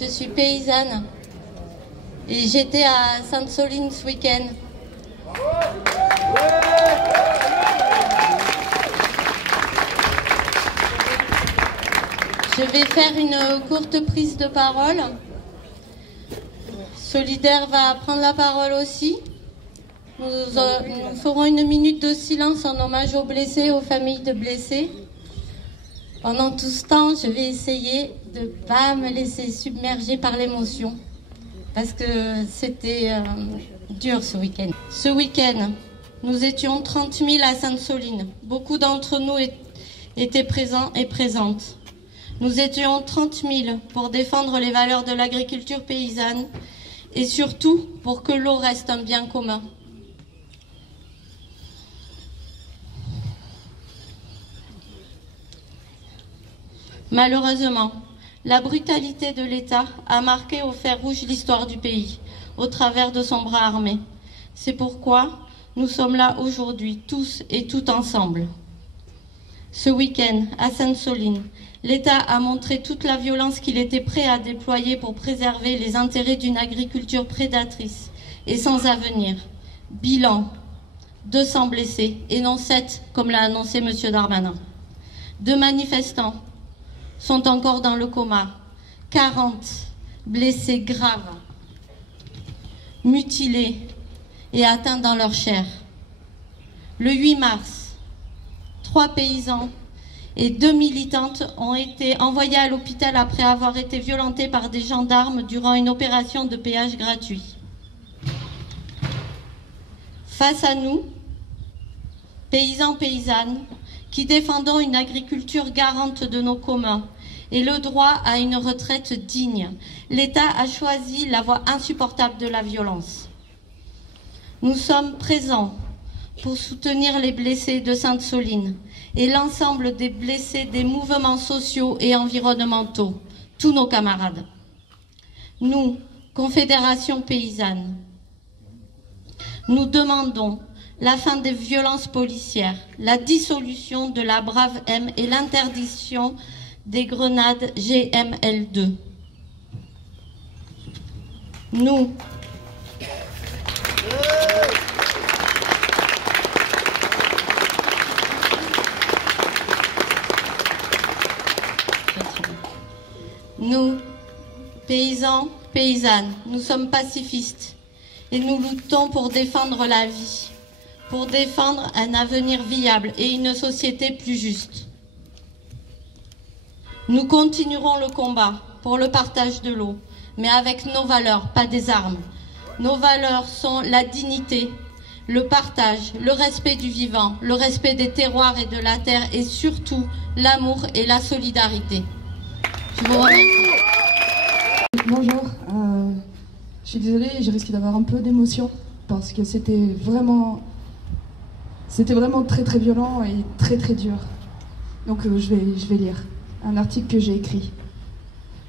Je suis paysanne et j'étais à Sainte-Soline ce week-end. Je vais faire une courte prise de parole. Solidaire va prendre la parole aussi. Nous ferons une minute de silence en hommage aux blessés, aux familles de blessés. Pendant tout ce temps, je vais essayer de ne pas me laisser submerger par l'émotion, parce que c'était dur ce week-end. Ce week-end, nous étions 30 000 à Sainte-Soline. Beaucoup d'entre nous étaient présents et présentes. Nous étions 30 000 pour défendre les valeurs de l'agriculture paysanne et surtout pour que l'eau reste un bien commun. Malheureusement, la brutalité de l'État a marqué au fer rouge l'histoire du pays, au travers de son bras armé. C'est pourquoi nous sommes là aujourd'hui, tous et toutes ensemble. Ce week-end, à Sainte-Soline, l'État a montré toute la violence qu'il était prêt à déployer pour préserver les intérêts d'une agriculture prédatrice et sans avenir. Bilan, 200 blessés, et non 7, comme l'a annoncé M. Darmanin. 2 manifestants sont encore dans le coma. 40 blessés graves, mutilés et atteints dans leur chair. Le 8 mars, 3 paysans et 2 militantes ont été envoyés à l'hôpital après avoir été violentés par des gendarmes durant une opération de péage gratuit. Face à nous, paysans, paysannes, qui défendons une agriculture garante de nos communs et le droit à une retraite digne, l'État a choisi la voie insupportable de la violence. Nous sommes présents pour soutenir les blessés de Sainte-Soline et l'ensemble des blessés des mouvements sociaux et environnementaux, tous nos camarades. Nous, Confédération paysanne, nous demandons la fin des violences policières, la dissolution de la Brave M et l'interdiction des grenades GML2. Nous, paysans, paysannes, nous sommes pacifistes et nous luttons pour défendre la vie, pour défendre un avenir viable et une société plus juste. Nous continuerons le combat pour le partage de l'eau, mais avec nos valeurs, pas des armes. Nos valeurs sont la dignité, le partage, le respect du vivant, le respect des terroirs et de la terre et surtout l'amour et la solidarité. Je vous remercie. Bonjour, je suis désolée, j'ai risqué d'avoir un peu d'émotion parce que c'était vraiment très très violent et très très dur. Donc je vais lire un article que j'ai écrit.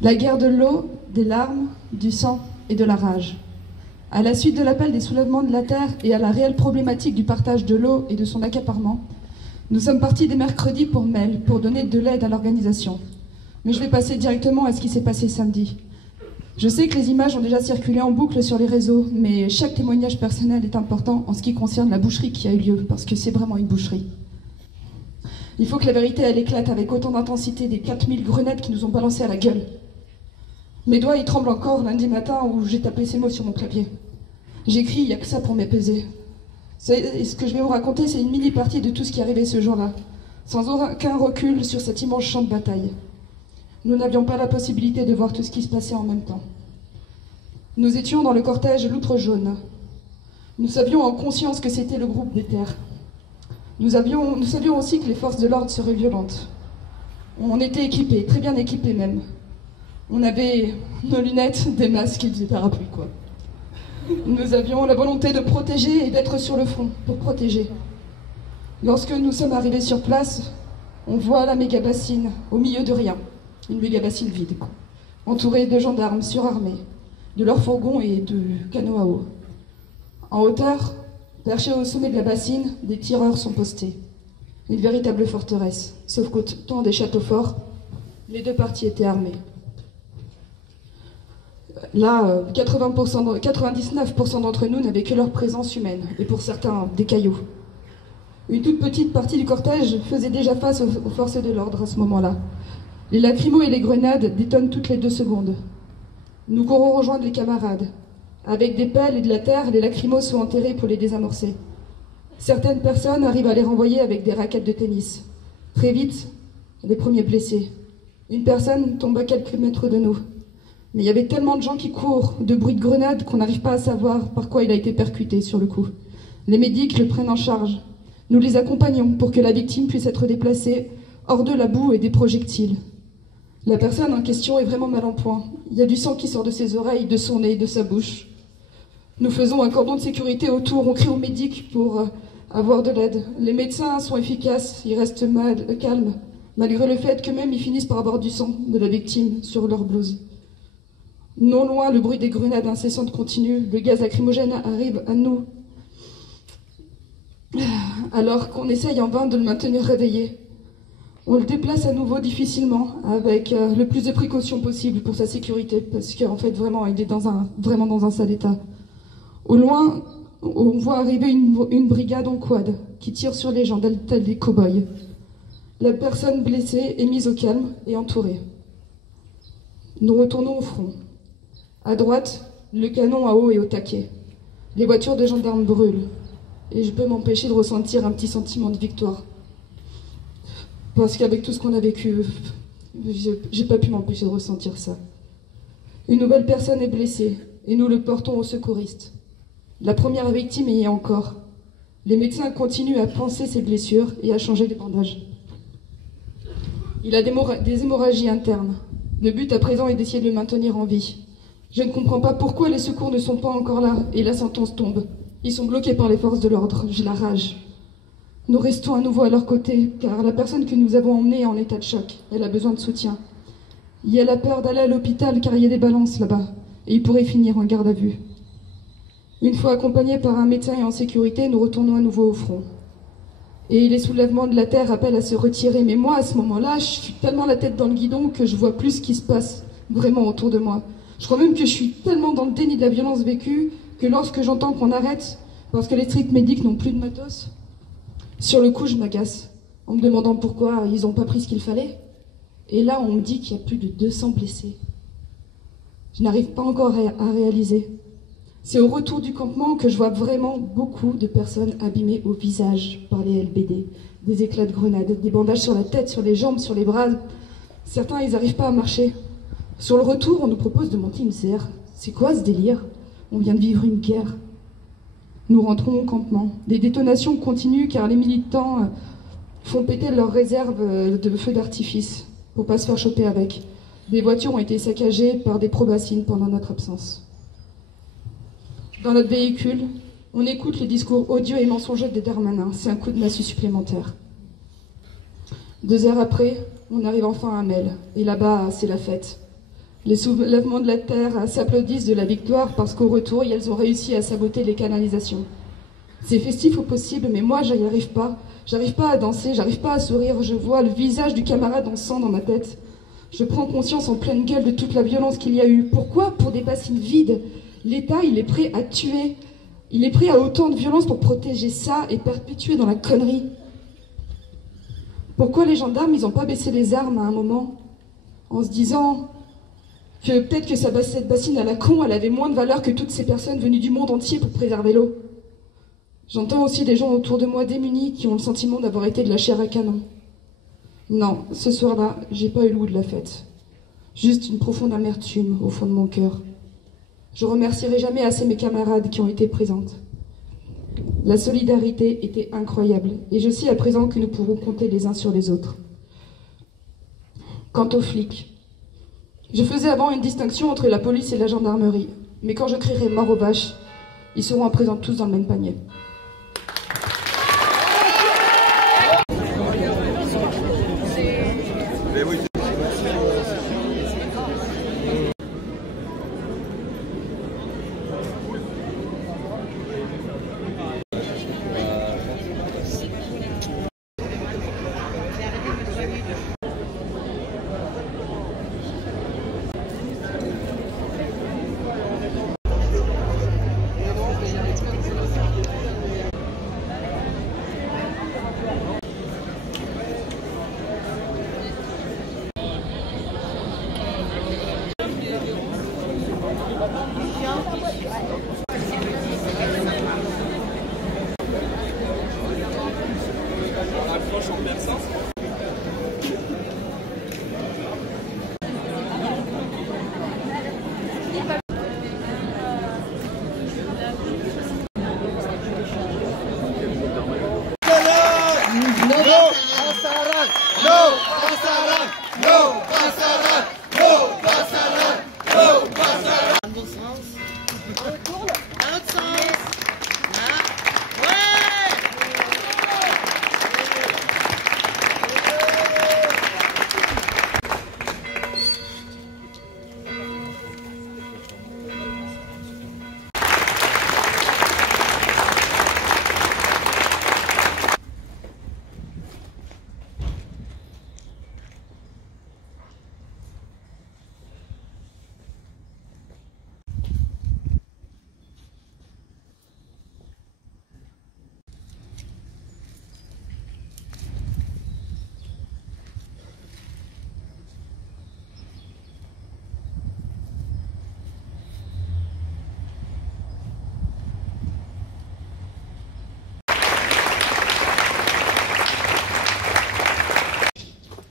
La guerre de l'eau, des larmes, du sang et de la rage. À la suite de l'appel des soulèvements de la terre et à la réelle problématique du partage de l'eau et de son accaparement, nous sommes partis dès mercredi pour Mel pour donner de l'aide à l'organisation. Mais je vais passer directement à ce qui s'est passé samedi. Je sais que les images ont déjà circulé en boucle sur les réseaux, mais chaque témoignage personnel est important en ce qui concerne la boucherie qui a eu lieu, parce que c'est vraiment une boucherie. Il faut que la vérité, elle éclate avec autant d'intensité des 4000 grenades qui nous ont balancées à la gueule. Mes doigts, ils tremblent encore lundi matin où j'ai tapé ces mots sur mon clavier. J'écris, il n'y a que ça pour m'apaiser. Ce que je vais vous raconter, c'est une mini-partie de tout ce qui est arrivé ce jour-là, sans aucun recul sur cet immense champ de bataille. Nous n'avions pas la possibilité de voir tout ce qui se passait en même temps. Nous étions dans le cortège Loutre Jaune. Nous avions en conscience que c'était le groupe des terres. Nous savions aussi que les forces de l'ordre seraient violentes. On était équipés, très bien équipés même. On avait nos lunettes, des masques et des parapluies, quoi. Nous avions la volonté de protéger et d'être sur le front, pour protéger. Lorsque nous sommes arrivés sur place, on voit la méga-bassine au milieu de rien. Une méga-bassine vide, quoi. Entourée de gendarmes surarmés, de leurs fourgons et de canots à eau. En hauteur, perchés au sommet de la bassine, des tireurs sont postés. Une véritable forteresse, sauf qu'au temps des châteaux forts, les deux parties étaient armées. Là, 99% d'entre nous n'avaient que leur présence humaine, et pour certains, des cailloux. Une toute petite partie du cortège faisait déjà face aux forces de l'ordre à ce moment-là. Les lacrymos et les grenades détonnent toutes les 2 secondes. Nous courons rejoindre les camarades. Avec des pelles et de la terre, les lacrymos sont enterrés pour les désamorcer. Certaines personnes arrivent à les renvoyer avec des raquettes de tennis. Très vite, les premiers blessés. Une personne tombe à quelques mètres de nous. Mais il y avait tellement de gens qui courent, de bruits de grenades, qu'on n'arrive pas à savoir par quoi il a été percuté sur le coup. Les médics le prennent en charge. Nous les accompagnons pour que la victime puisse être déplacée hors de la boue et des projectiles. La personne en question est vraiment mal en point. Il y a du sang qui sort de ses oreilles, de son nez, de sa bouche. Nous faisons un cordon de sécurité autour, on crie aux médics pour avoir de l'aide. Les médecins sont efficaces, ils restent calmes, malgré le fait qu'eux-mêmes ils finissent par avoir du sang de la victime sur leur blouse. Non loin, le bruit des grenades incessantes continue, le gaz lacrymogène arrive à nous, alors qu'on essaye en vain de le maintenir réveillé. On le déplace à nouveau difficilement, avec le plus de précautions possible pour sa sécurité, parce qu'en fait, vraiment, il est vraiment dans un sale état. Au loin, on voit arriver une brigade en quad qui tire sur les gens, tels des cow-boys. La personne blessée est mise au calme et entourée. Nous retournons au front. À droite, le canon à eau est au taquet. Les voitures de gendarmes brûlent. Et je peux m'empêcher de ressentir un petit sentiment de victoire. Parce qu'avec tout ce qu'on a vécu, j'ai pas pu m'empêcher de ressentir ça. Une nouvelle personne est blessée et nous le portons aux secouristes. La première victime y est encore. Les médecins continuent à panser ses blessures et à changer des bandages. Il a des hémorragies internes. Le but à présent est d'essayer de le maintenir en vie. Je ne comprends pas pourquoi les secours ne sont pas encore là et la sentence tombe. Ils sont bloqués par les forces de l'ordre. J'ai la rage. Nous restons à nouveau à leur côté, car la personne que nous avons emmenée est en état de choc. Elle a besoin de soutien. Il a la peur d'aller à l'hôpital car il y a des balances là-bas, et il pourrait finir en garde à vue. Une fois accompagnés par un médecin et en sécurité, nous retournons à nouveau au front. Et les soulèvements de la terre appellent à se retirer. Mais moi, à ce moment-là, je suis tellement la tête dans le guidon que je vois plus ce qui se passe vraiment autour de moi. Je crois même que je suis tellement dans le déni de la violence vécue que lorsque j'entends qu'on arrête parce que les strict médics n'ont plus de matos, sur le coup, je m'agace en me demandant pourquoi ils n'ont pas pris ce qu'il fallait. Et là, on me dit qu'il y a plus de 200 blessés. Je n'arrive pas encore à réaliser. C'est au retour du campement que je vois vraiment beaucoup de personnes abîmées au visage par les LBD, des éclats de grenades, des bandages sur la tête, sur les jambes, sur les bras. Certains, ils n'arrivent pas à marcher. Sur le retour, on nous propose de monter une serre. C'est quoi ce délire? On vient de vivre une guerre. Nous rentrons au campement. Des détonations continuent car les militants font péter leurs réserves de feux d'artifice pour ne pas se faire choper avec. Des voitures ont été saccagées par des pro-bassines pendant notre absence. Dans notre véhicule, on écoute les discours odieux et mensongers des Darmanin. C'est un coup de massue supplémentaire. 2 heures après, on arrive enfin à Mel. Et là-bas, c'est la fête. Les soulèvements de la terre s'applaudissent de la victoire parce qu'au retour, elles ont réussi à saboter les canalisations. C'est festif au possible, mais moi, j'y arrive pas. J'arrive pas à danser, j'arrive pas à sourire. Je vois le visage du camarade en sang dans ma tête. Je prends conscience en pleine gueule de toute la violence qu'il y a eu. Pourquoi? Pour des bassines vides. L'État, il est prêt à tuer. Il est prêt à autant de violence pour protéger ça et perpétuer dans la connerie. Pourquoi les gendarmes, ils n'ont pas baissé les armes à un moment en se disant que peut-être que cette bassine à la con, elle avait moins de valeur que toutes ces personnes venues du monde entier pour préserver l'eau. J'entends aussi des gens autour de moi démunis qui ont le sentiment d'avoir été de la chair à canon. Non, ce soir-là, j'ai pas eu le goût de la fête. Juste une profonde amertume au fond de mon cœur. Je remercierai jamais assez mes camarades qui ont été présentes. La solidarité était incroyable, et je sais à présent que nous pourrons compter les uns sur les autres. Quant aux flics, je faisais avant une distinction entre la police et la gendarmerie, mais quand je crierai mort aux vaches, ils seront à présent tous dans le même panier.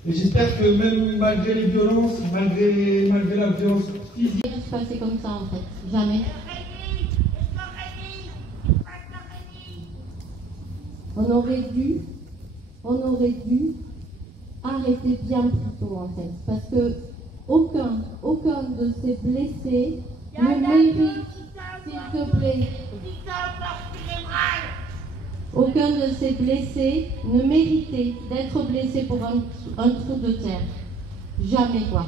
Et j'espère que même malgré les violences, malgré la violence physique... Ça va se passer comme ça en fait, jamais. On aurait dû arrêter bien plus tôt en fait, parce que aucun de ces blessés ne mérite, s'il te plaît, aucun de ces blessés ne méritait d'être blessé pour un trou de terre. Jamais quoi.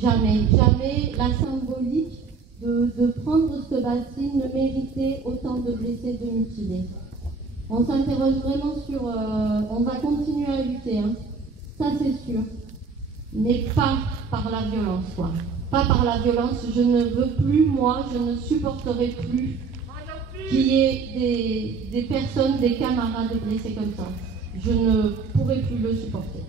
Jamais la symbolique de prendre ce bassine ne méritait autant de blessés, de mutilés. On s'interroge vraiment sur... on va continuer à lutter, hein. Ça c'est sûr. Mais pas par la violence, quoi. Pas par la violence. Je ne veux plus, moi, je ne supporterai plus qu'il y ait des personnes, des camarades blessés comme ça. Je ne pourrai plus le supporter.